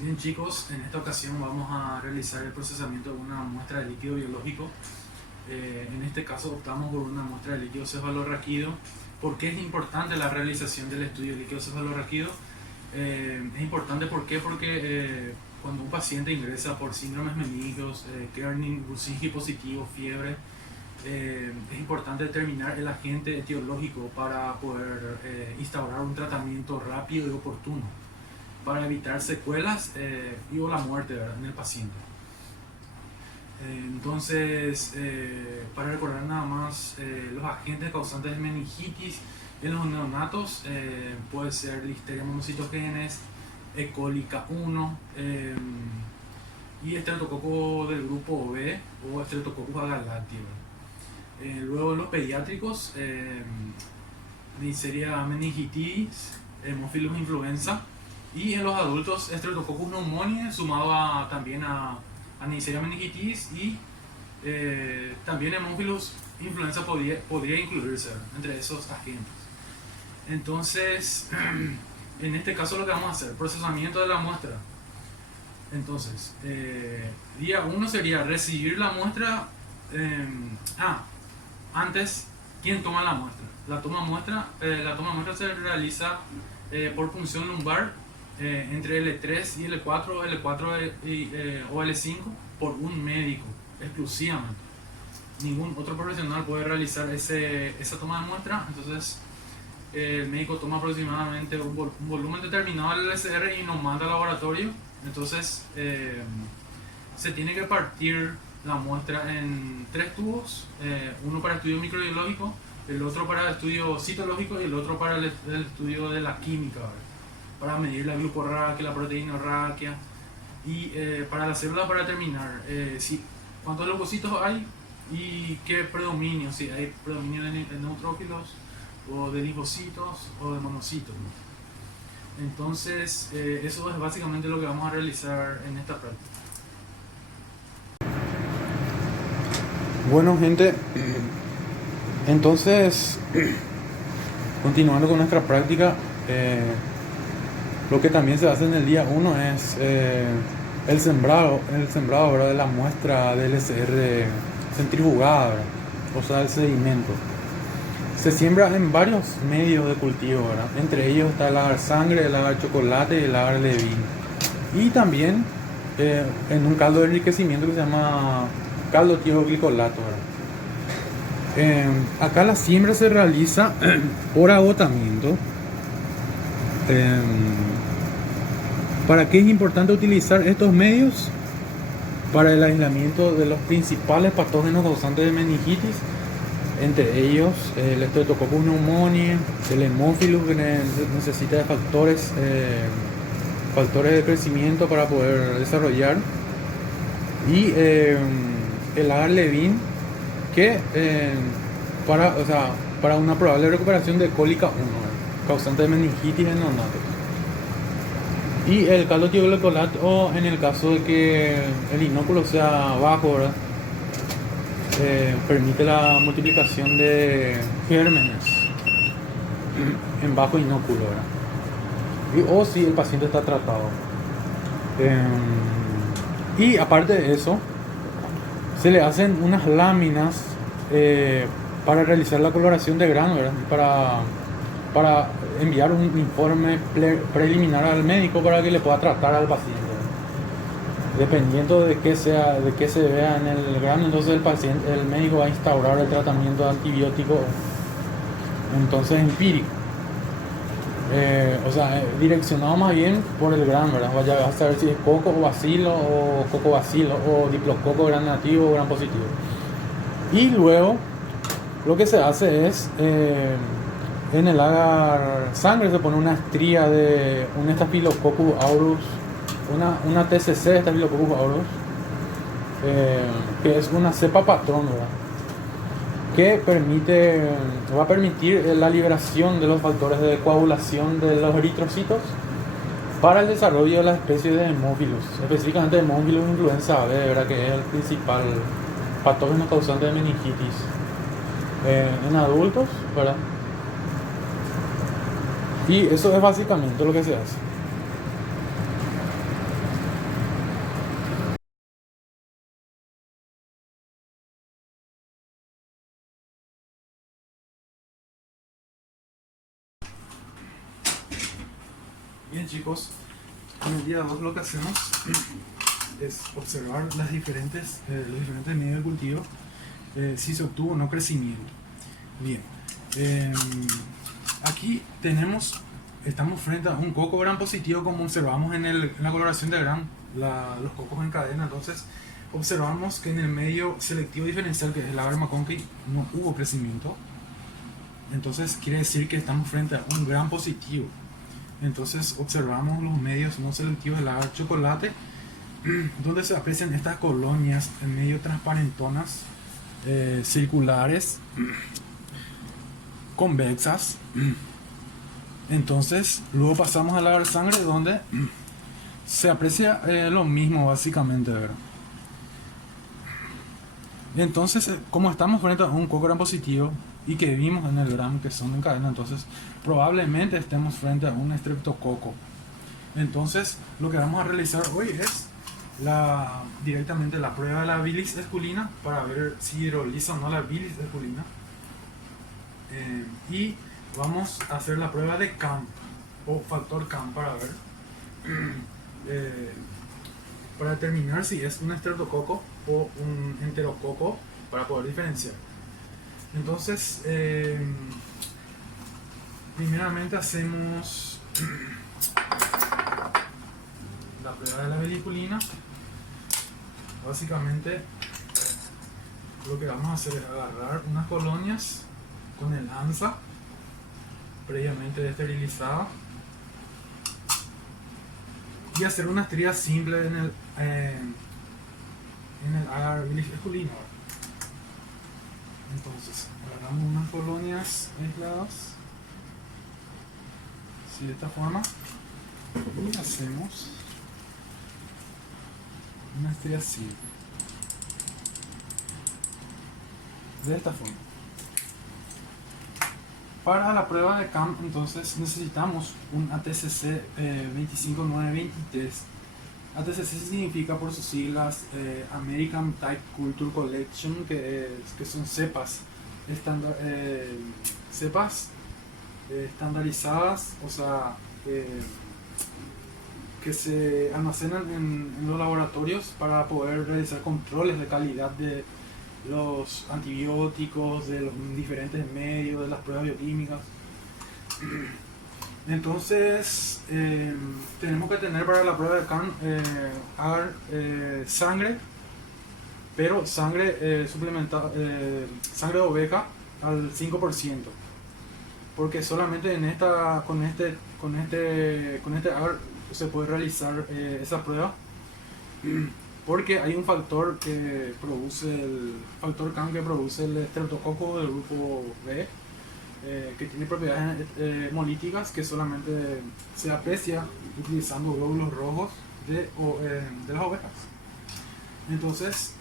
Bien chicos, en esta ocasión vamos a realizar el procesamiento de una muestra de líquido biológico. En este caso optamos por una muestra de líquido cefalorraquídeo. ¿Por qué es importante la realización del estudio de líquido cefalorraquídeo? Es importante porque cuando un paciente ingresa por síndromes meningios, Kerning, Burzynski positivo, fiebre, es importante determinar el agente etiológico para poder instaurar un tratamiento rápido y oportuno para evitar secuelas y o la muerte, ¿verdad?, en el paciente. Entonces, para recordar nada más, los agentes causantes de meningitis en los neonatos puede ser Listeria monocytogenes, E. coli K1 y Streptococcus del grupo B o Streptococcus agalactiae. Luego los pediátricos, Neisseria meningitis, Haemophilus influenza, y en los adultos Streptococcus pneumoniae sumado también a Neisseria meningitis y también Haemophilus influenza podría incluirse entre esos agentes. Entonces, en este caso lo que vamos a hacer, procesamiento de la muestra. Entonces, día 1 sería recibir la muestra. Antes, ¿quién toma la muestra? La toma muestra se realiza por punción lumbar entre L3 y L4, o L5 por un médico exclusivamente. Ningún otro profesional puede realizar esa toma de muestra. Entonces el médico toma aproximadamente un volumen determinado del LCR y nos manda al laboratorio. Entonces se tiene que partir la muestra en 3 tubos, uno para estudio microbiológico, el otro para estudio citológico y el otro para el estudio de la química, ¿verdad?, para medir la glucorraquia, la proteinorraquia y para la célula, para determinar cuántos leucocitos hay y qué predominio, si hay predominio de neutrófilos o de linfocitos o de monocitos, ¿no? Entonces eso es básicamente lo que vamos a realizar en esta práctica. Bueno, gente, entonces continuando con nuestra práctica, lo que también se hace en el día 1 es el sembrado, ¿verdad?, de la muestra de LCR centrifugada, ¿verdad?, o sea, el sedimento. Se siembra en varios medios de cultivo, ¿verdad? Entre ellos está el agar sangre, el agar chocolate y el agar levin. Y también en un caldo de enriquecimiento que se llama caldo tioglicolato, ¿verdad? Acá la siembra se realiza por agotamiento. ¿Para qué es importante utilizar estos medios? Para el aislamiento de los principales patógenos causantes de meningitis, entre ellos el Streptococcus pneumoniae, el Haemophilus, que necesita de factores de crecimiento para poder desarrollar, y el agar levin, que para una probable recuperación de cólica 1, causante de meningitis en neonatos. Y el caldo tioglicolato en el caso de que el inóculo sea bajo, ¿verdad?, permite la multiplicación de gérmenes en bajo inóculo, ¿verdad? O si el paciente está tratado. Y aparte de eso, se le hacen unas láminas para realizar la coloración de grano, ¿verdad?, para enviar un informe preliminar al médico para que le pueda tratar al paciente. Dependiendo de qué se vea en el grano, entonces el médico va a instaurar el tratamiento de antibiótico, entonces empírico. Direccionado más bien por el grano, ¿verdad? Vaya a saber si es coco o bacilo, o coco bacilo, o diplococo gran negativo o gran positivo. Y luego lo que se hace es en el agar sangre se pone una estría de un Staphylococcus aureus, una TCC de Staphylococcus aureus, que es una cepa patrón, ¿verdad?, que va a permitir la liberación de los factores de coagulación de los eritrocitos para el desarrollo de la especie de Haemophilus, específicamente Haemophilus influenza B, ¿verdad?, que es el principal patógeno causante de meningitis en adultos, ¿verdad? Y eso es básicamente lo que se hace. Bien chicos, en el día 2 lo que hacemos es observar los diferentes medios de cultivo, si se obtuvo o no crecimiento. Bien, aquí estamos frente a un coco gram positivo, como observamos en la coloración de gram, los cocos en cadena. Entonces observamos que en el medio selectivo diferencial, que es el agar McConkey, no hubo crecimiento. Entonces quiere decir que estamos frente a un gram positivo. Entonces observamos los medios no selectivos del agar chocolate, donde se aprecian estas colonias en medio transparentonas, circulares, convexas. Entonces luego pasamos al agar sangre, donde se aprecia lo mismo básicamente, ¿verdad? Entonces, como estamos frente a un coco gram positivo y que vimos en el gram que son en cadena, entonces probablemente estemos frente a un estreptococo. Entonces lo que vamos a realizar hoy es directamente la prueba de la bilis esculina, para ver si hidroliza o no la bilis esculina, y vamos a hacer la prueba de CAM o factor CAM para ver para determinar si es un estreptococo o un enterococo, para poder diferenciar. Entonces primeramente hacemos la prueba de la bilisculina. Básicamente lo que vamos a hacer es agarrar unas colonias con el ANSA previamente esterilizada y hacer una estría simple en el agar bilis esculina. Entonces agarramos unas colonias aisladas así, de esta forma, y hacemos una estría simple de esta forma. Para la prueba de CAM, entonces necesitamos un ATCC 25923. ATCC significa por sus siglas American Type Culture Collection, que son cepas estandarizadas, o sea, que se almacenan en los laboratorios para poder realizar controles de calidad de los antibióticos, de los diferentes medios, de las pruebas bioquímicas. Entonces tenemos que tener para la prueba de CAM sangre, pero sangre suplementada, sangre de oveja al 5%, porque solamente con este agar se puede realizar esa prueba, porque hay un factor que produce el factor CAM, que produce el estreptococo del grupo B, que tiene propiedades hemolíticas, que solamente se aprecia utilizando glóbulos rojos de las ovejas. Entonces,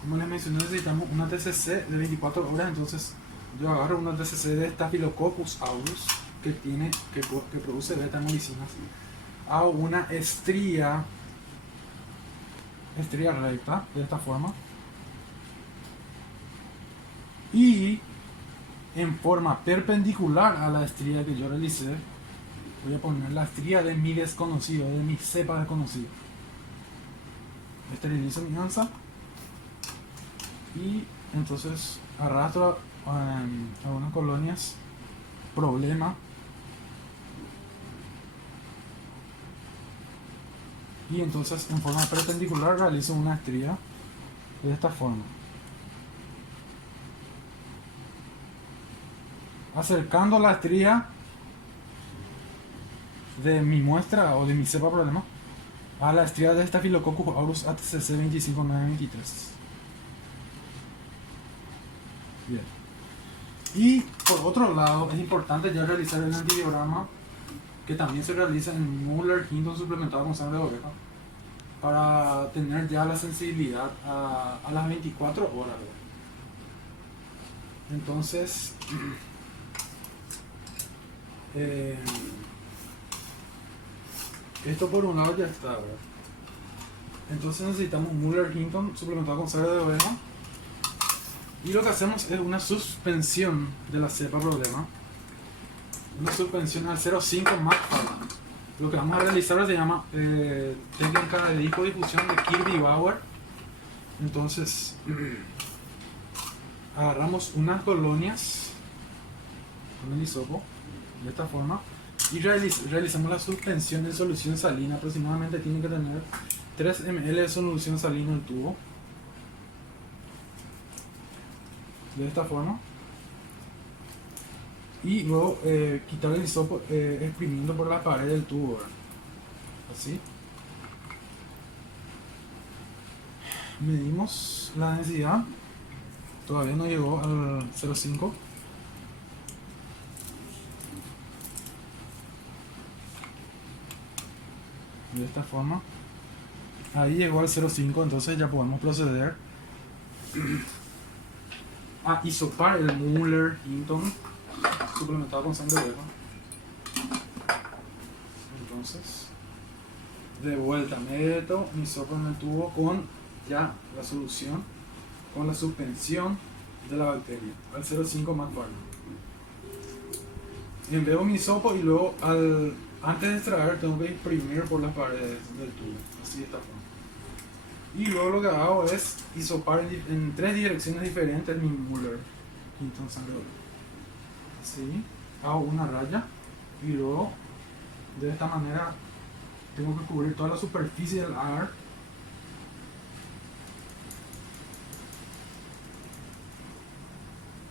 como les mencioné, necesitamos una TCC de 24 horas. Entonces yo agarro una TCC de Staphylococcus aureus, que produce beta-hemolicinas, hago una estría recta de esta forma, y en forma perpendicular a la estría que yo realicé voy a poner la estría de mi desconocido, de mi cepa desconocida. Esterilizo mi ANSA y entonces arrastro algunas colonias problema, y entonces en forma perpendicular realizo una estría de esta forma, acercando la estría de mi muestra o de mi cepa problema a la estría de Staphylococcus aureus ATCC 25923. Bien. Y por otro lado, es importante ya realizar el antibiograma, que también se realiza en Muller-Hinton suplementado con sangre de oveja, para tener ya la sensibilidad a las 24 horas. Entonces, esto por un lado ya está, ¿verdad? Entonces necesitamos Muller-Hinton suplementado con sangre de oveja, y lo que hacemos es una suspensión de la cepa problema, una suspensión al 0,5 McFarland. Lo que vamos a realizar ahora se llama técnica de disco difusión de Kirby-Bauer. Entonces, agarramos unas colonias con el hisopo de esta forma y realizamos la suspensión en solución salina. Aproximadamente tiene que tener 3 ml de solución salina en el tubo, de esta forma, y luego quitar el hisopo exprimiendo por la pared del tubo, ¿verdad? Así medimos la densidad, todavía no llegó al 0,5. De esta forma, ahí llegó al 0,5, entonces ya podemos proceder a hisopar el Mueller Hinton suplementado con sangre vieja. Entonces, de vuelta meto mi hisopo en el tubo con ya la solución, con la suspensión de la bacteria al 0,5 más barro. Envío mi hisopo y luego antes de extraer tengo que exprimir por las paredes del tubo, así de esta forma. Y luego lo que hago es hisopar en 3 direcciones diferentes mi Mueller Hinton sangre vieja. Así, hago una raya y luego de esta manera tengo que cubrir toda la superficie del agar.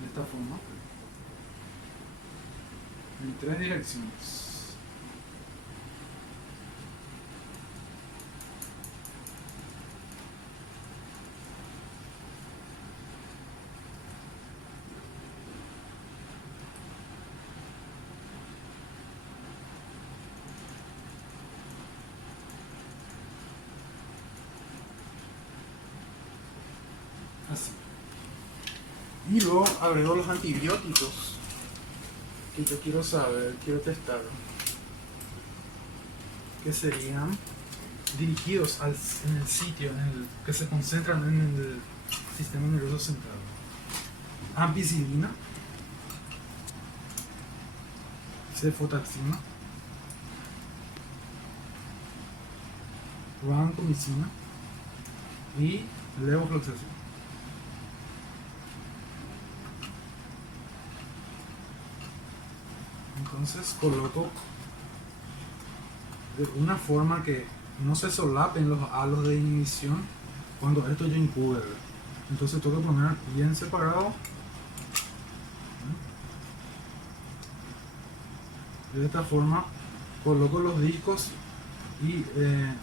De esta forma, en 3 direcciones. Así. Y luego agrego los antibióticos que yo quiero saber, quiero testar, que serían dirigidos en el sitio que se concentran en el sistema nervioso central. Ampicilina, cefotaxima, vancomicina y levofloxacina. Entonces coloco de una forma que no se solapen los halos de inhibición cuando esto yo incube, ¿verdad? Entonces tengo que poner bien separado. De esta forma coloco los discos y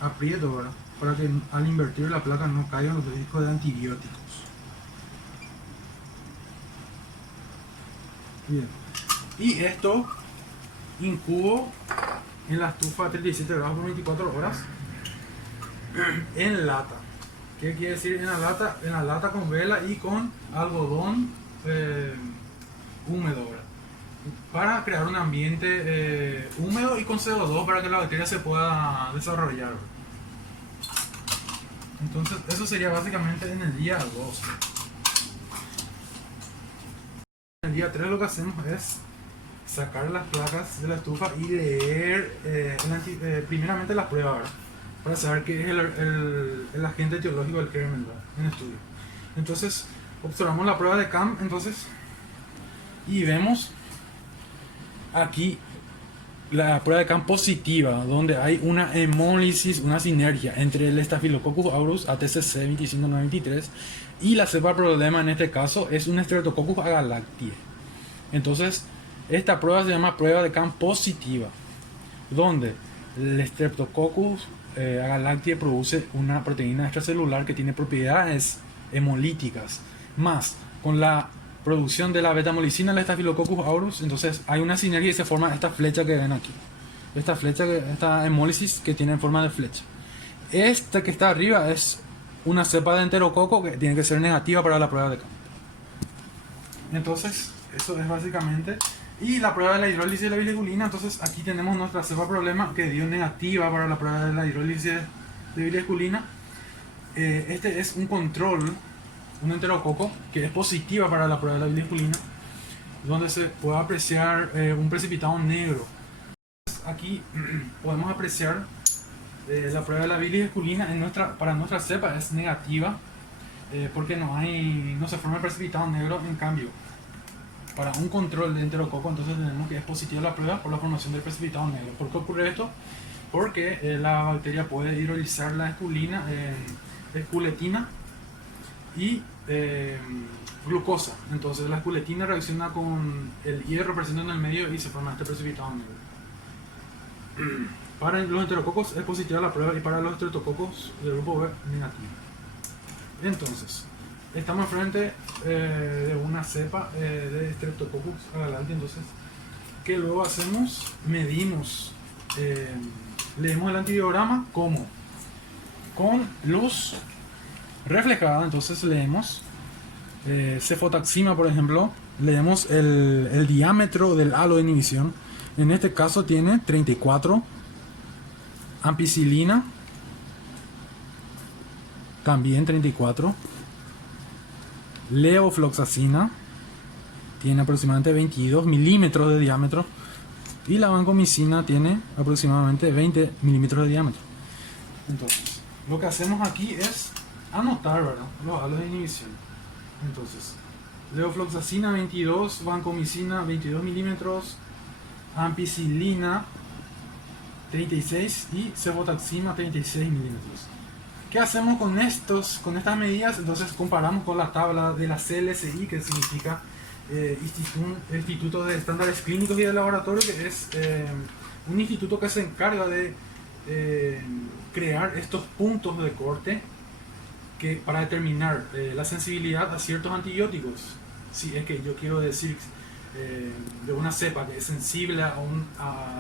aprieto, ¿verdad? Para que al invertir la placa no caigan los discos de antibióticos. Bien. Y esto incubo en la estufa a 37 grados por 24 horas en lata. ¿Qué quiere decir en la lata? En la lata con vela y con algodón húmedo, ¿verdad? Para crear un ambiente húmedo y con CO2 para que la bacteria se pueda desarrollar, ¿verdad? Entonces eso sería básicamente en el día 2. En el día 3 lo que hacemos es sacar las placas de la estufa y leer primeramente las pruebas, ¿verdad? Para saber qué es el agente etiológico del germen, ¿verdad? En estudio. Entonces observamos la prueba de CAM y vemos aquí la prueba de CAM positiva, donde hay una hemólisis, una sinergia entre el Staphylococcus aureus ATCC 25923 y la cepa problema en este caso es un Streptococcus agalactiae. Entonces esta prueba se llama prueba de CAM positiva, donde el Streptococcus agalactiae produce una proteína extracelular que tiene propiedades hemolíticas, más con la producción de la betamolicina, la Staphylococcus aureus. Entonces hay una sinergia y se forma esta flecha que ven aquí, esta hemólisis que tiene forma de flecha. Esta que está arriba es una cepa de enterococo que tiene que ser negativa para la prueba de CAM. Entonces eso es básicamente. Y la prueba de la hidrólisis de la bilisgulina, entonces aquí tenemos nuestra cepa problema que dio negativa para la prueba de la hidrólisis de bilisgulina. Este es un control, un enterococo que es positiva para la prueba de la bilisgulina, donde se puede apreciar un precipitado negro. aquí podemos apreciar la prueba de la bilis esculina para nuestra cepa es negativa, porque no se forma el precipitado negro. En cambio, para un control de enterococo, entonces tenemos que es positiva la prueba por la formación del precipitado negro. ¿Por qué ocurre esto? Porque la bacteria puede hidrolizar la esculina, esculetina y glucosa. Entonces la esculetina reacciona con el hierro presente en el medio y se forma este precipitado negro. Para los enterococos es positiva la prueba y para los estreptococos del grupo B negativa. Entonces, estamos frente de una cepa de Streptococcus agalacti. Entonces, ¿qué luego hacemos? Medimos, leemos el antibiograma como con luz reflejada. Entonces leemos cefotaxima, por ejemplo, leemos el diámetro del halo de inhibición. En este caso tiene 34. Ampicilina también 34. Levofloxacina tiene aproximadamente 22 milímetros de diámetro y la vancomicina tiene aproximadamente 20 milímetros de diámetro. Entonces, lo que hacemos aquí es anotar, ¿verdad?, los halos de inhibición. Entonces, levofloxacina 22, vancomicina 22 milímetros, ampicilina 36 y cefotaxima 36 milímetros. ¿Qué hacemos con estas medidas? Entonces comparamos con la tabla de la CLSI, que significa Instituto de Estándares Clínicos y de Laboratorio, que es un instituto que se encarga de crear estos puntos de corte para determinar la sensibilidad a ciertos antibióticos. Si es que yo quiero decir de una cepa que es sensible a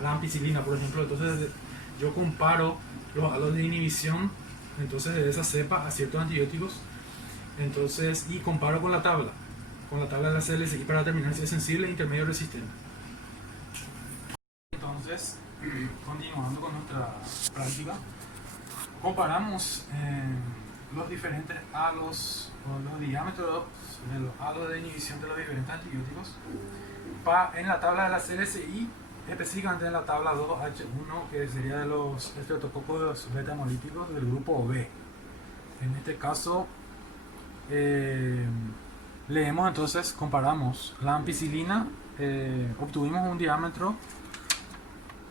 la ampicilina, por ejemplo, entonces yo comparo los halos de inhibición entonces de esa cepa a ciertos antibióticos, entonces, y comparo con la tabla de la CLSI para determinar si es sensible, intermedio o resistente. Entonces, continuando con nuestra práctica, comparamos los diferentes halos o los diámetros de los halos de inhibición de los diferentes antibióticos en la tabla de la CLSI, específicamente en la tabla 2H1, que sería de los estreptococos beta hemolíticos del grupo B. En este caso, leemos, entonces comparamos la ampicilina, obtuvimos un diámetro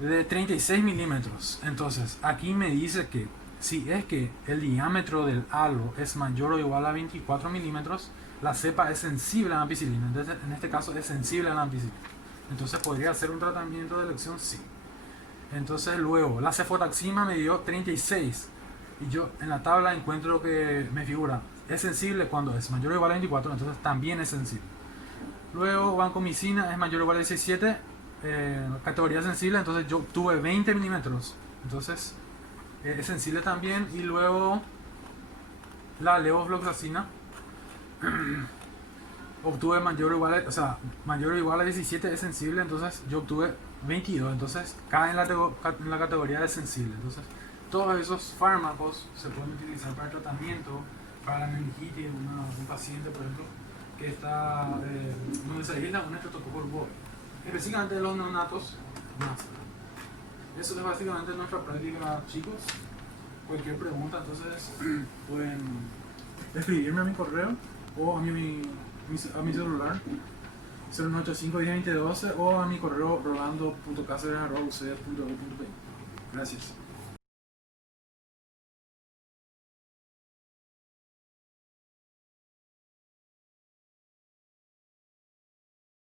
de 36 milímetros. Entonces aquí me dice que si es que el diámetro del halo es mayor o igual a 24 milímetros, la cepa es sensible a la ampicilina. Entonces, en este caso es sensible a la ampicilina. Entonces podría hacer un tratamiento de elección, sí. Entonces luego la cefotaxima me dio 36 y yo en la tabla encuentro que me figura es sensible cuando es mayor o igual a 24, entonces también es sensible. Luego vancomicina es mayor o igual a 17, categoría sensible, entonces yo obtuve 20 milímetros, entonces es sensible también. Y luego la levofloxacina obtuve mayor o igual a 17, es sensible, entonces yo obtuve 22, entonces cae en la categoría de sensible. Entonces todos esos fármacos se pueden utilizar para el tratamiento, para la meningitis de un paciente, por ejemplo, que está donde se aísla un estreptococcus bovis, específicamente de los neonatos. Eso es básicamente nuestra práctica, chicos. Cualquier pregunta, entonces pueden escribirme a mi correo o a mi celular 095-1020-12 o a mi correo rolando.caceres@uced.edu.pe. Gracias.